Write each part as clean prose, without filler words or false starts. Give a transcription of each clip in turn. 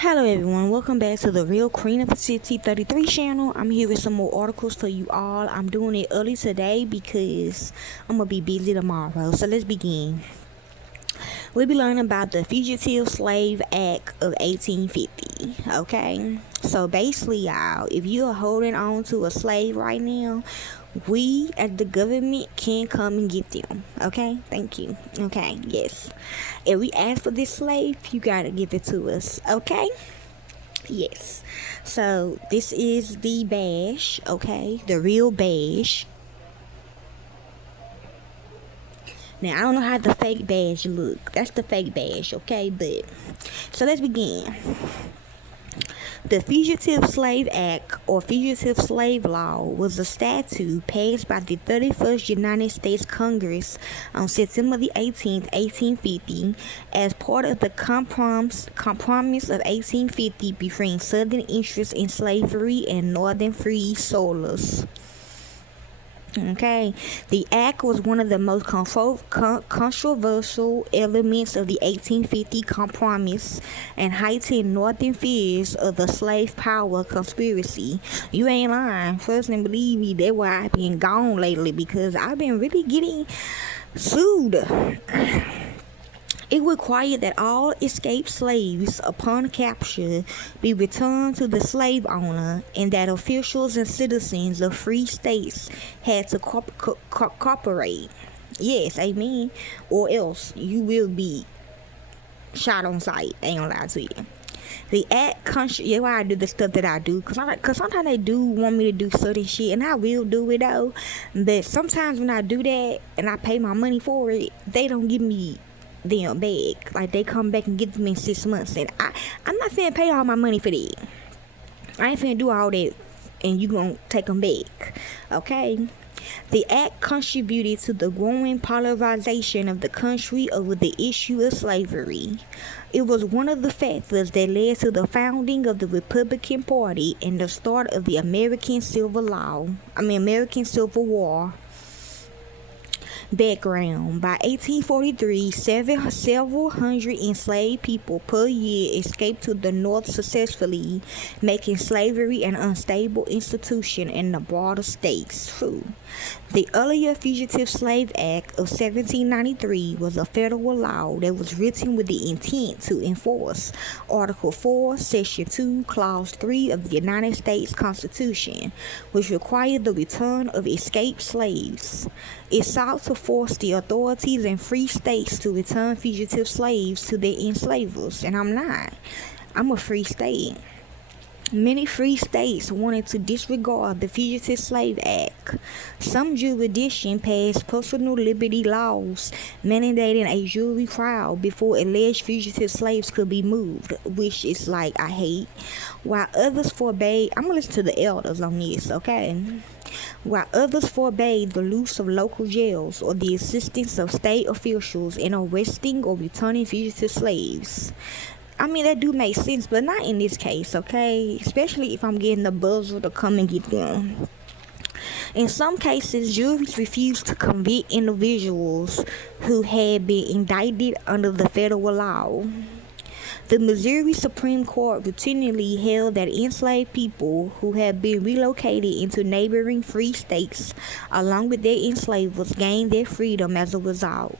Hello everyone, welcome back to the Real Queen of the City 33 channel. I'm here with some more articles for you all. I'm doing it early today because I'm going to be busy tomorrow. So let's begin. We'll be learning about the Fugitive Slave Act of 1850. Okay, so basically y'all, if you are holding on to a slave right now, we as the government can come and get them. Okay, thank you. Okay, yes, if we ask for this slave, you gotta give it to us. Okay, yes. So this is the badge. Okay, the real badge. Now I don't know how the fake badge look. That's the fake badge. Okay, but so let's begin. The Fugitive Slave Act, or Fugitive Slave Law, was a statute passed by the 31st United States Congress on September the 18th, 1850, as part of the Compromise of 1850 between Southern interests in slavery and Northern free soilers. Okay, the act was one of the most controversial elements of the 1850 compromise and heightened northern fears of the slave power conspiracy. You ain't lying. Trust and believe me, that's why I've been gone lately, because I've been really getting sued. It required that all escaped slaves, upon capture, be returned to the slave owner, and that officials and citizens of free states had to cooperate. Yes, amen. Or else you will be shot on sight. Ain't gonna lie to you. The act yeah, why I do the stuff that I do, cause sometimes they do want me to do certain shit, and I will do it though. But sometimes when I do that and I pay my money for it, they don't give me them back. Like, they come back and get them in 6 months, and I'm not finna pay all my money for that. I ain't finna do all that and you gonna take them back. Okay, the act contributed to the growing polarization of the country over the issue of slavery. It was one of the factors that led to the founding of the Republican Party and the start of the American Civil War. Background: by 1843, several hundred enslaved people per year escaped to the North successfully, making slavery an unstable institution in the border states. The earlier Fugitive Slave Act of 1793 was a federal law that was written with the intent to enforce Article 4, Section 2, Clause 3 of the United States Constitution, which required the return of escaped slaves. It sought to force the authorities in free states to return fugitive slaves to their enslavers. And I'm not. I'm a free state. Many free states wanted to disregard the Fugitive Slave Act. Some jurisdictions passed personal liberty laws mandating a jury trial before alleged fugitive slaves could be moved, which is like, I hate. While others forbade, I'm gonna listen to the elders on this, okay? While others forbade the use of local jails or the assistance of state officials in arresting or returning fugitive slaves. I mean, that do make sense, but not in this case, okay? Especially if I'm getting the buzzer to come and get them. In some cases, juries refused to convict individuals who had been indicted under the federal law. The Missouri Supreme Court routinely held that enslaved people who had been relocated into neighboring free states along with their enslavers gained their freedom as a result.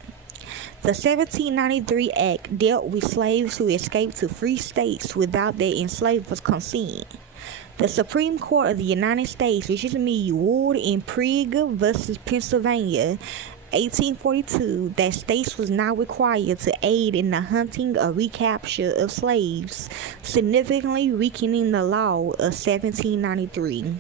The 1793 Act dealt with slaves who escaped to free states without their enslavers' consent. The Supreme Court of the United States, which is Woden and Prigg versus Pennsylvania, 1842, that states was now required to aid in the hunting or recapture of slaves, significantly weakening the law of 1793.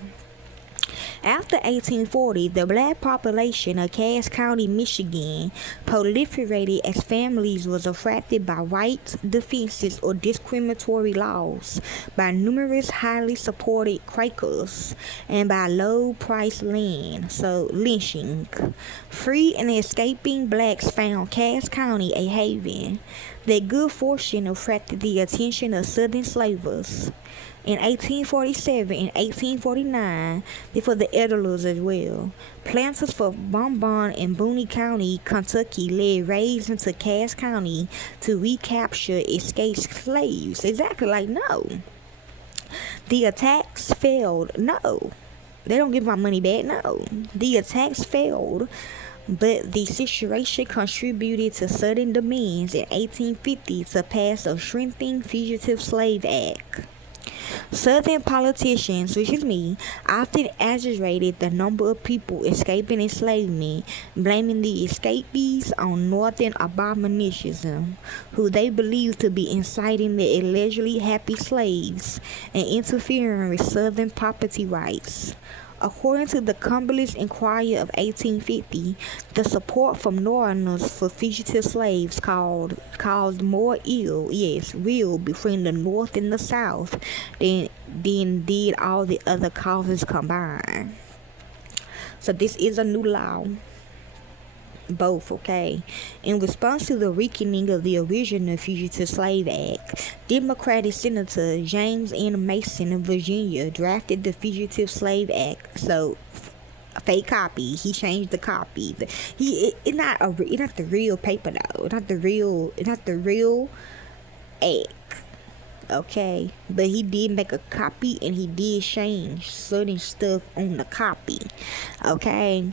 After 1840, the black population of Cass County, Michigan, proliferated as families was affected by rights, defenses, or discriminatory laws, by numerous highly supported Quakers, and by low-priced land, so lynching. Free and escaping blacks found Cass County a haven. Their good fortune attracted the attention of Southern slavers. In 1847 and 1849, they were the Editors as well. Planters from Bonbon and Boone County, Kentucky, led raids into Cass County to recapture escaped slaves. Exactly, like, no. The attacks failed. No. They don't give my money back. No. The attacks failed, but the situation contributed to Southern demands in 1850 to pass a Strengthening Fugitive Slave Act. Southern politicians, which is me, often exaggerated the number of people escaping enslavement, blaming the escapees on Northern abominationism, who they believed to be inciting the allegedly happy slaves and interfering with Southern property rights. According to the Cumberland Inquirer of 1850, the support from Northerners for fugitive slaves caused more real between the North and the South than did all the other causes combined. So this is a new law. Both, okay. In response to the weakening of the original Fugitive Slave Act, Democratic Senator James N. Mason of Virginia drafted the Fugitive Slave Act. So, fake copy. He changed the copy. It's not the real paper though. It's not the real act. Okay, but he did make a copy and he did change certain stuff on the copy. Okay.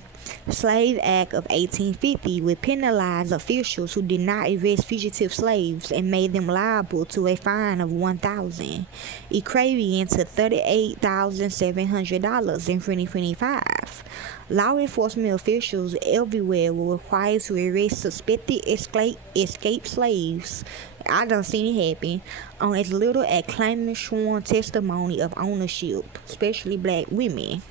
Slave Act of 1850 would penalize officials who did not arrest fugitive slaves and made them liable to a fine of $1,000, equating to $38,700 in 2025. Law enforcement officials everywhere were required to arrest suspected escaped slaves. I done seen it happen on as little as claiming sworn testimony of ownership, especially black women.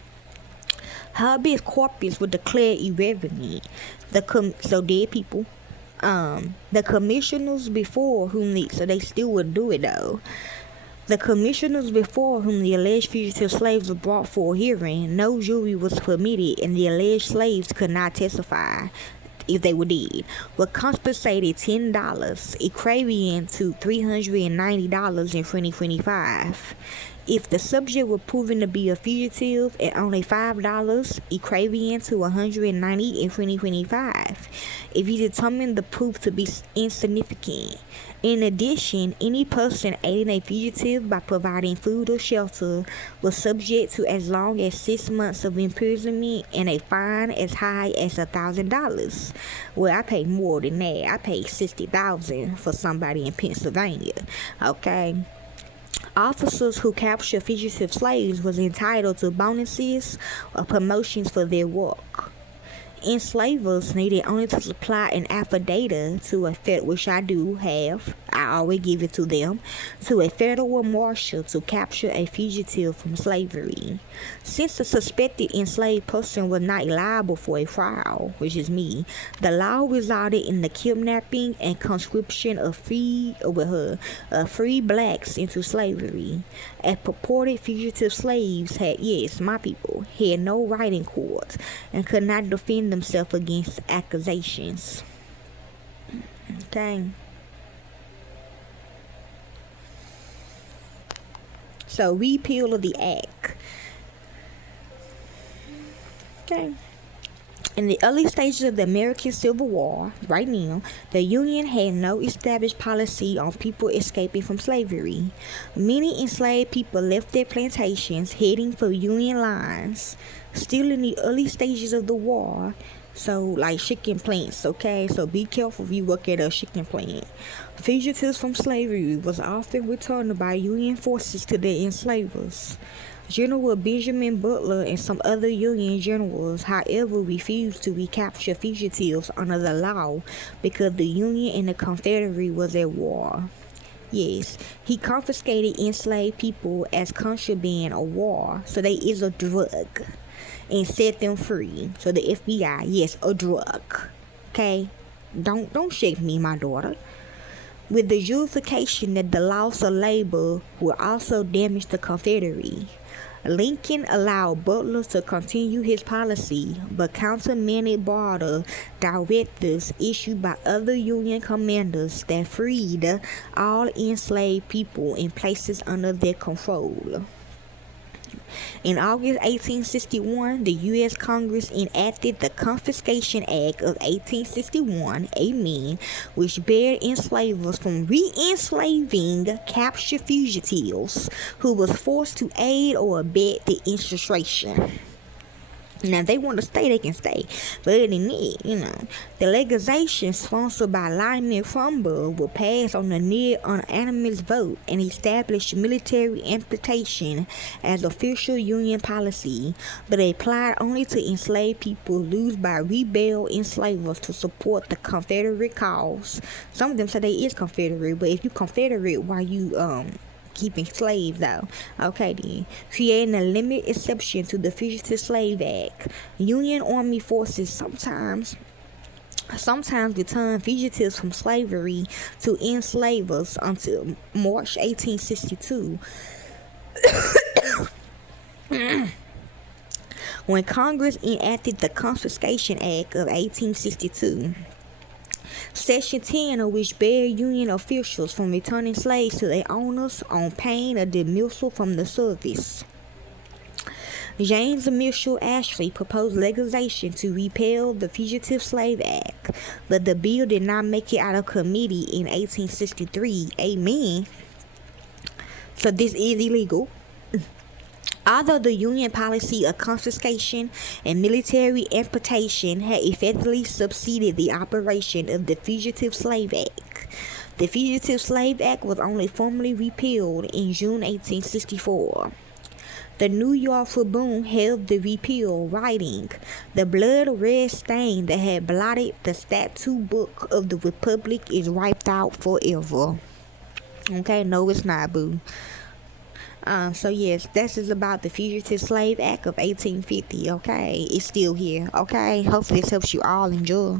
Habeas corpus were declared irrelevant. Dead people. The commissioners before whom they still would do it though. The commissioners before whom the alleged fugitive slaves were brought for a hearing, no jury was permitted, and the alleged slaves could not testify if they were dead, were compensated $10, equating to $390 in 2025. If the subject were proven to be a fugitive at only $5, equating to $190 in 2025, if you determine the proof to be insignificant. In addition, any person aiding a fugitive by providing food or shelter was subject to as long as 6 months of imprisonment and a fine as high as $1,000. Well, I paid more than that. I paid $60,000 for somebody in Pennsylvania. Okay. Officers who captured fugitive slaves was entitled to bonuses or promotions for their work. Enslavers needed only to supply an affidavit to a federal, which I do have, I always give it to them, to a federal marshal to capture a fugitive from slavery. Since the suspected enslaved person was not liable for a trial, which is me, the law resulted in the kidnapping and conscription of free blacks into slavery. As purported fugitive slaves had no right in court and could not defend themselves against accusations. Okay. So, repeal of the act. Okay. In the early stages of the American Civil War, right now, the Union had no established policy on people escaping from slavery. Many enslaved people left their plantations heading for Union lines. Still in the early stages of the war, so like chicken plants, okay? So be careful if you work at a chicken plant. Fugitives from slavery was often returned by Union forces to their enslavers. General Benjamin Butler and some other Union generals, however, refused to recapture fugitives under the law because the Union and the Confederacy was at war. Yes, he confiscated enslaved people as contraband or war, so they is a drug, and set them free. So the FBI, yes, a drug. Okay? Don't shake me, my daughter. With the justification that the loss of labor will also damage the Confederacy. Lincoln allowed Butler to continue his policy, but countermanded border directives issued by other Union commanders that freed all enslaved people and places under their control. In August 1861, the U.S. Congress enacted the Confiscation Act of 1861, amen, which barred enslavers from re-enslaving captured fugitives who was forced to aid or abet the incarceration. Now, if they want to stay, they can stay. But other than that, the legislation sponsored by Lyman Trumbull was passed on a near unanimous vote and established military amputation as official Union policy, but it applied only to enslaved people loosed by rebel enslavers to support the Confederate cause. Some of them say they is Confederate, but if you Confederate, why you keeping slaves though? Okay then. Creating a limit exception to the Fugitive Slave Act. Union Army forces sometimes return fugitives from slavery to enslavers until March 1862. When Congress enacted the Confiscation Act of 1862. Section 10 of which barred Union officials from returning slaves to their owners on pain of dismissal from the service. James Mitchell Ashley proposed legislation to repeal the Fugitive Slave Act, but the bill did not make it out of committee in 1863. Amen. So this is illegal. Although the Union policy of confiscation and military amputation had effectively subsided the operation of the Fugitive Slave Act, the Fugitive Slave Act was only formally repealed in June 1864. The New York Tribune hailed the repeal, writing, "The blood-red stain that had blotted the statute book of the Republic is wiped out forever." Okay, no it's not, boo. So yes, this is about the Fugitive Slave Act of 1850, okay? It's still here, okay? Hopefully this helps you all enjoy.